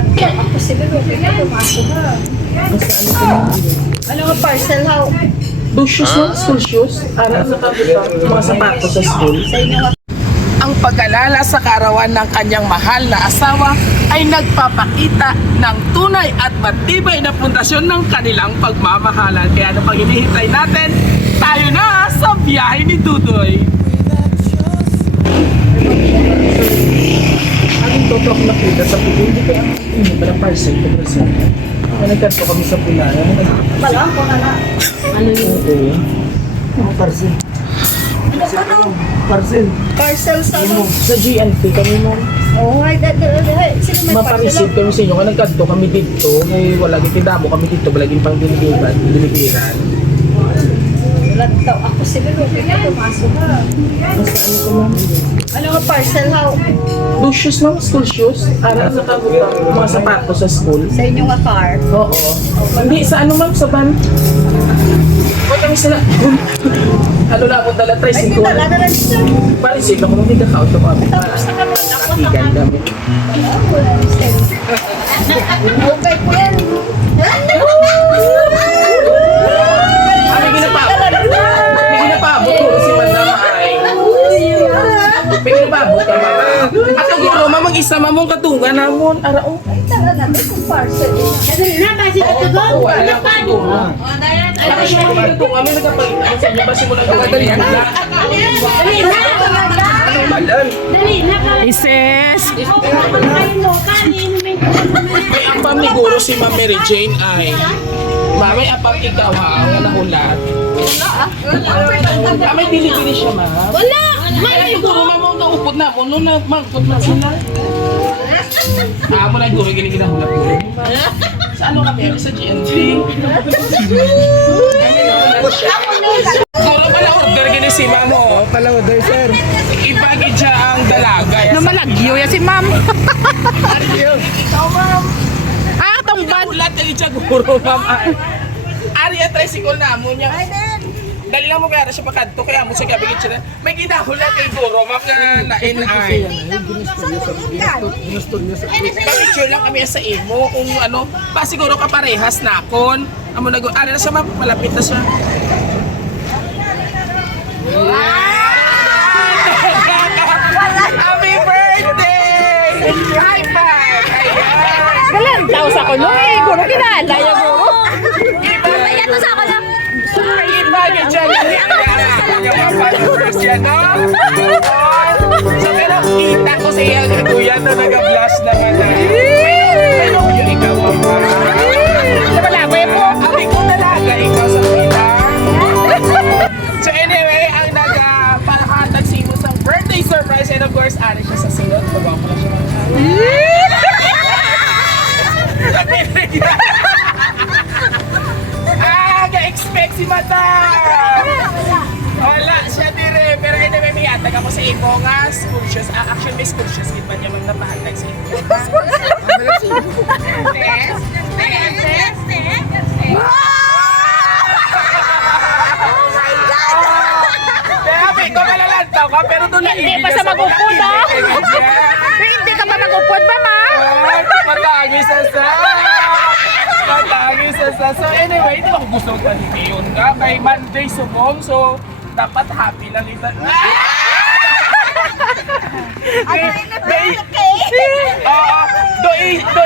Lalagyan. Ako sila, okay na, pumasok ha. Ano nga parcel ha? Do shoes no? School shoes? Para sa kapitan, mga sapatos sa school. Sa inyo nga. Ang pag-alala sa kaarawan ng kanyang mahal na asawa ay nagpapakita ng tunay at matibay na pundasyon ng kanilang pagmamahalan. Kaya ano pang hinihintay natin, tayo na sa biyahe ni Dudoy. Anong totok na kita sa pulo? Hindi ko ang pala parcel ko kasi. Nagkanto kami sa Pulana. Wala ko na na. Ano yun? Oo. Parcel. Parcel. Parcel sa Sa GNP kami mo. Oo, ay, sila may Mapareceive kami sa inyo. Kaya nagkanto kami dito. Ngayon wala kitidamo kami dito. Balaging pang dilibiran. Lag daw ako sila, okay na, pumasok ha. Ano nga parcel ha? Do shoes no? School shoes? Para sa kapitan, mga sapatos sa school. Sa inyo nga car. Oo. Hindi, sa ano ma'am? Sa van? Huwag kami sila. Ano na akong dala? Ay, may tala na lang siya. Pareceive ako. Hindi ka-count ko kami. Tapos na kami. Nakatigan kami. Wala, okay po yan. May ginapabot ko si Madam ay. May ginapabot ka mama. At ang guro, mag-isa mamong katungan namon. Araw. Ay, tala na, may kung parcel. Wala ko siguro. Para siya magkatungan, may nagkapalit sa inyo. Basi mo lang gawin. Anong balan? Isis! May apam ni guro si Ma'am Mary Jane ay. May apam ikaw ha, ang nahulat. May dili-dili siya ma. Wala! May guro mamang naupod na ako, noon na mangkot na sila. Mo na guro, gini-ginahulat ko. Sa ano kami? Sa GNT. Guro pala order gini si Mamo. Pala order, sir. Ibagi dya ang dalaga. Malagyo yan si ma'am. Ikaw ma'am. Itong bad. Ulat ka dya guro ma'am. Ari ang tricycle na mo niya. Dali lang mo kaya siya pagkanto, kaya mo siya gabigit siya. May ginahulat kay guro ma'am na NI. Pag-picture lang kami sa imo kung ano, pa siguro kaparehas na kon. Amo na go, ari na siya ma'am, malapit na siya. Happy birthday! High five! Ayan! Galang tao sa ko no eh. Guro kinala yung guro. Kaya to sa ako lang. Ibagay dyan. Yung mga followers yan, no? So, pero kita ko sa iya ng kuya na nag-blush naman na. Pero yung ikaw pa ba? Nabalabay po. Abi ko talaga ikaw sa pila. So anyway, ang nagpalakatag sa imo sa birthday surprise and of course, ari siya sa silot. Babaw ko na siya. Ga-expect si Madam! Wala siya dire. Pero anyway, may atag ako sa imo nga school shoes. Actually, may school shoes. Kita niya mang napahatag sa imo. Test? Oh my God! Sabi ko, malalantaw ka, pero doon na Hindi pa sa mag-upod ah. Hindi ka pa mag-upod ba ma? Matagi sa sa. So anyway, hindi ako gusto ko ngayon ka. Kay Monday subong, so dapat happy lang ito. Do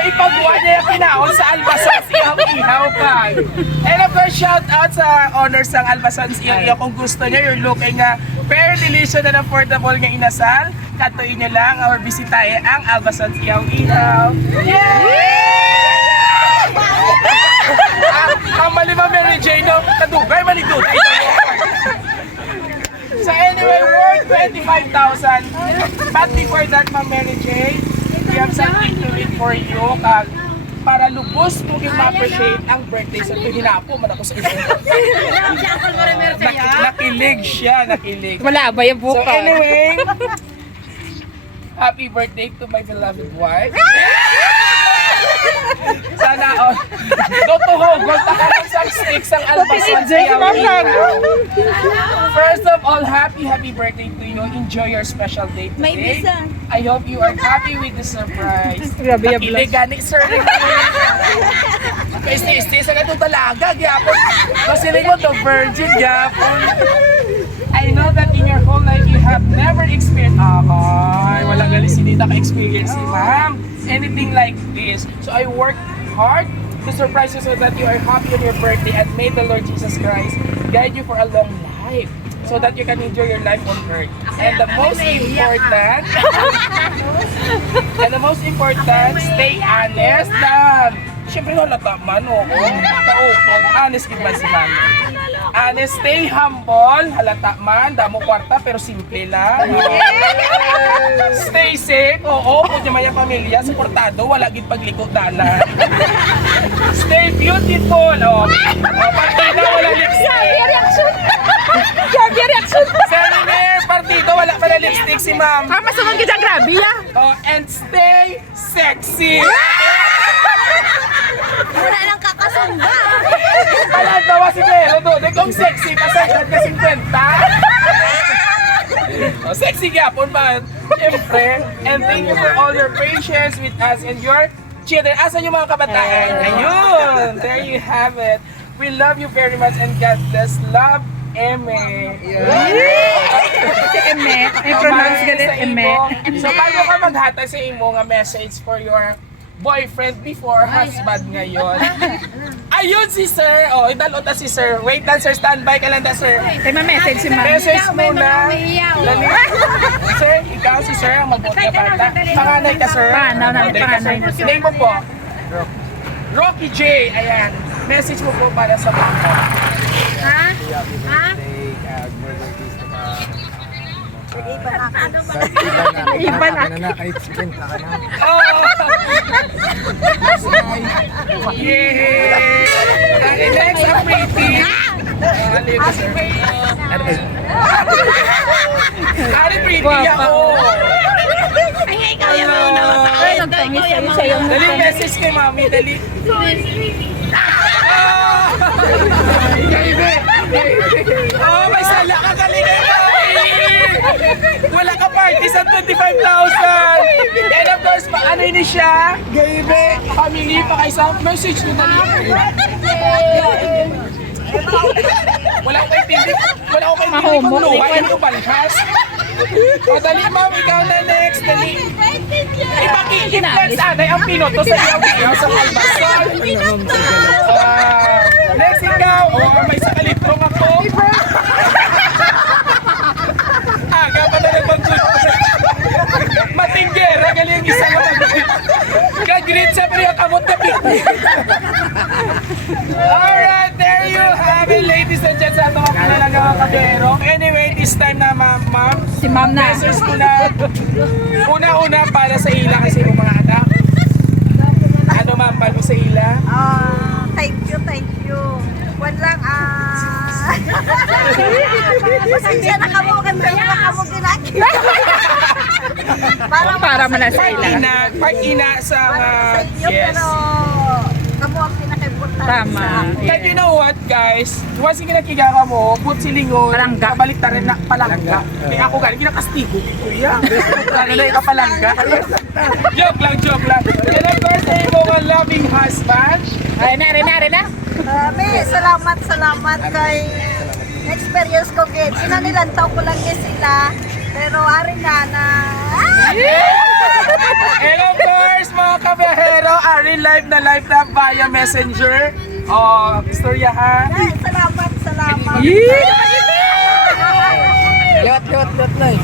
ipagawa niya yung pinaon sa Albasans Ihaw-Ihaw ka. And of course, shout out sa owners ng Albasans Ihaw-Ihaw. Kung gusto niya, you're looking very delicious and affordable nga inasal, katuin niyo lang or bisitahin ang Albasans Ihaw-Ihaw. Ang malima Mary Jane, no? Kadugay, maliguday. So anyway, worth 25,000. But before that, Ma'am Mary Jane, we have something to read for you. Para lubos mo yung ma-appreciate ang birthday sa ito. Hinapo man ako sa ito. Nakilig siya, nakilig. Wala ba yung So buka? anyway, happy birthday to my beloved wife. Sana all. Go to ho, go to ka lang sa lipsticks ang Albasons Ihaw Ihaw. First of all, happy birthday to you. Enjoy your special day today. May visa. I hope you are happy with the surprise. Grabe yung Nakilig gani, sir. Stay sa ito talaga, gyapon. Kasi rin mo, the virgin, gyapon. I know that in your whole life, you have never experienced, wala gali si Dita ka-experience si ma'am. Anything like this. So I worked hard to surprise you so that you are happy on your birthday, and may the Lord Jesus Christ guide you for a long life so that you can enjoy your life on earth. And the most important, stay honest lang. Siyempre halata man, oo. Kaupon, honest din man si mami. Honest, stay humble, halata man, damo kwarta pero simple lang. Stay safe, oo, kung maya pamilya, suportado, wala gid pagliko dala. Stay beautiful, oh. Partido, wala lipstick. Grabe yung reaction. Senator, partido, wala pala lipstick si ma'am. Masunod ka dyan, grabe ya. Oh, and stay sexy. Wala nang kakasumba. Alam daw si Pero doon, kung sexy, pasayad ka 50. Oh, sexy gyapon man. Siyempre, and thank you for all your patience with us and your children. Asan yung mga kabataan? Ayun, there you have it. We love you very much and God bless. Love, Eme. Si Eme. May pronounce ka din, Eme. So, bago ka maghatag sa imo nga message for your boyfriend before husband ngayon. Ayun si sir. Oh, idalot na si sir. Wait lang sir, standby ka lang na sir. Kaya ma-message si ma'am. Message muna. Dali. Sir, ikaw si sir ang mabuti na bata. Panganay ka sir. Panganay na sir. Name mo po. Rocky J. Ayan. Message mo po para sa mga. Ha? Ha? Iba na. Oh! Yay! Okay, next, a pretty. Ari pretty ako. Ay, ikaw yung una. Ay, nagpangis sa'yo yung Dali, message kay mami, dali. Oh, may sala ka galingan mo. Wala ka party sa 25,000. And of course, ano yun siya? Gaybe. Family pa kayo sa message nyo dali. Wala ko kayo tindi. Wala ko kayo tindi kung luwa. Yan yung balhas. O dali ma'am, ikaw na next. Dali. Ipaki-influence anay ang pinoto sa iyo sa Albasol. Next ikaw. O may sakalitrong ako. Aga pa na nagpag-good. Matinggera, galing ang isa na mag-good. Kag-greet sa pero yung kamot na picnic. Alright, there you have it, ladies and gents, sa mga pinalagawang kabero. Anyway, this time na ma'am, Si ma'am na. message ko na una-una para sa ila kasi yung mga anak. Ano ma'am, balo sa ila? Thank you. Walang pasensya na kamo ginaki. Para mo na sa ila. Part ina sa yes. Pero kamo ang pinaka-importante Tama. sa akin. But you know what guys, once yung kinakigaka mo, put silingon, Palangga. kabalik ta rin na palangga. Kaya ako galing, kinakastigo, kuya. Ano na yung kapalangga? Joke lang. And of course, ay mo a loving husband. Ay, na. Salamat kay experience ko kay sinanilantaw ko lang kay sila. Pero ari na. And of course, mga kabahero, ari live na via messenger. Oh, istorya ha. Ay, salamat. Liwat na eh.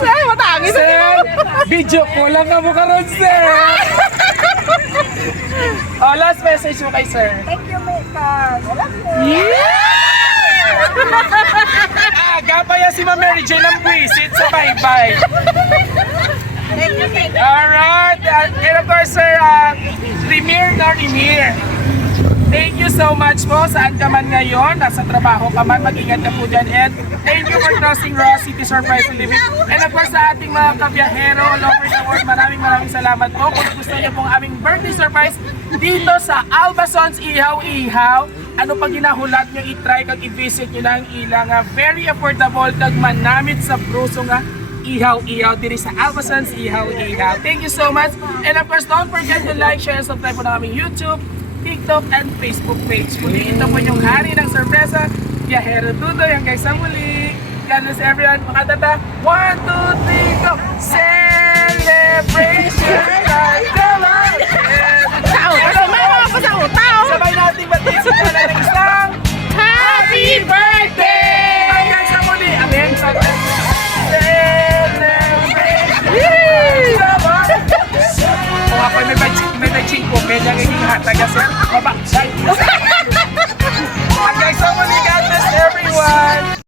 Ay, matangis. Sir, video ko lang ka mo karon, sir. Oh, last message mo kay sir. Thank you, Mika. Love you. Gapaya si Ma'am Mary Jane ng buwisit sa bye-bye. Thank you. Alright, and of course, sir, Remir. Thank you so much po. Saan ka man ngayon, nasa trabaho ka man, mag-ingat ka po dyan. And thank you for trusting Ross City Surprise Living. And of course sa ating mga kabiyahero all over the world, maraming salamat po. Kung gusto niyo pong aming birthday surprise dito sa Albasons Ihaw-Ihaw, ano pag ginahulat nyo, i-try kag i-visit nyo lang ilang very affordable kag manamit sa bruso nga Ihaw-Ihaw diri sa Albasons Ihaw-Ihaw. Thank you so much. And of course, don't forget to like, share, and subscribe po na aming YouTube, TikTok, and Facebook page. Muli, ito po yung hari ng sorpresa, Biyahero Dudoy. Hanggang sa muli. God bless everyone. Makatata. 1, 2, 3, go! Celebration time! Come on! Sabay natin batiin sa kanila ng isang Happy birthday! hanggang sa muli. Amen. Kung ako may bajing ko, kaya nagiging hatag, sir. Baba,